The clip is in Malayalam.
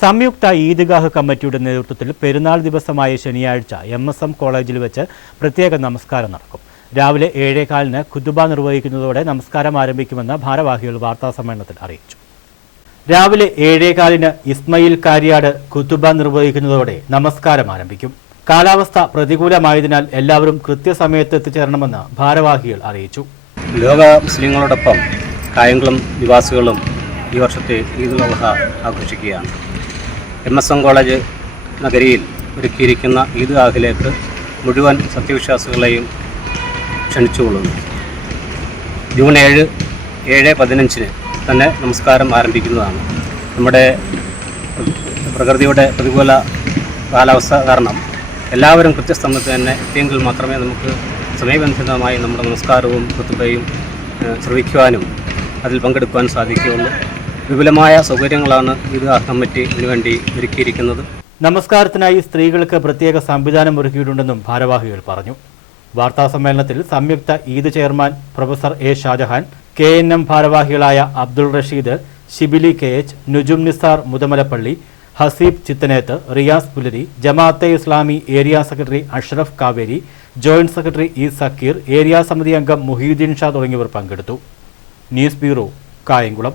സംയുക്ത ഈദ്ഗാഹ് കമ്മിറ്റിയുടെ നേതൃത്വത്തിൽ പെരുന്നാൾ ദിവസമായ ശനിയാഴ്ച എം എസ് എം കോളേജിൽ വെച്ച് പ്രത്യേക നമസ്കാരം നടക്കും. രാവിലെ ഏഴേകാലിന് ഖുതുബ നിർവഹിക്കുന്നതോടെ നമസ്കാരം ആരംഭിക്കുമെന്ന് ഭാരവാഹികൾ വാർത്താസമ്മേളനത്തിൽ അറിയിച്ചു. രാവിലെ ഏഴേകാലിന് ഇസ്മയിൽ കാരിയാട് ഖുതുബ നിർവഹിക്കുന്നതോടെ നമസ്കാരം ആരംഭിക്കും. കാലാവസ്ഥ പ്രതികൂലമായതിനാൽ എല്ലാവരും കൃത്യസമയത്ത് എത്തിച്ചേരണമെന്ന് ഭാരവാഹികൾ അറിയിച്ചു. ലോക മുസ്ലിങ്ങളോടൊപ്പം കായംകുളം നിവാസികളും ഈ വർഷത്തെ ഈദുൽ അഹ ആഘോഷിക്കുകയാണ്. എം എസ് എം കോളേജ് നഗരിയിൽ ഒരുക്കിയിരിക്കുന്ന ഈദ് ആഹിലേക്ക് മുഴുവൻ സത്യവിശ്വാസികളെയും ക്ഷണിച്ചുകൊള്ളുന്നു. ജൂൺ ഏഴ് ഏഴ് പതിനഞ്ചിന് തന്നെ നമസ്കാരം ആരംഭിക്കുന്നതാണ്. നമ്മുടെ പ്രകൃതിയുടെ പ്രതികൂല കാലാവസ്ഥ കാരണം എല്ലാവരും കൃത്യസമയത്ത് തന്നെ എത്തിയെങ്കിൽ മാത്രമേ നമുക്ക് സമയബന്ധിതമായി നമ്മുടെ നമസ്കാരവും കൃത്യതയും ശ്രവിക്കുവാനും അതിൽ പങ്കെടുക്കുവാൻ സാധിക്കുകയുള്ളൂ. വിപുലമായ സൗകര്യങ്ങളാണ് ഇത് കമ്മിറ്റി ഇതിനുവേണ്ടി ഒരുക്കിയിരിക്കുന്നത്. നമസ്കാരത്തിനായി സ്ത്രീകൾക്ക് പ്രത്യേക സംവിധാനം ഒരുക്കിയിട്ടുണ്ടെന്നും ഭാരവാഹികൾ പറഞ്ഞു. വാർത്താ സമ്മേളനത്തിൽ സംയുക്ത Eid chairman professor A Shahjahan K N M ഭാരവാഹികളായ Abdul Rasheed Shibili K H Nujum Nisar Muthamalappally Haseeb Chithaneth Riyas Pulari Jamaat-e Islami area secretary Ashraf Kaveri joint secretary E Zakir area സമിതി അംഗം മുഹീദ്ദീൻ ഷാ തുടങ്ങിയവർ പങ്കെടുത്തു. News bureau Kayamkulam.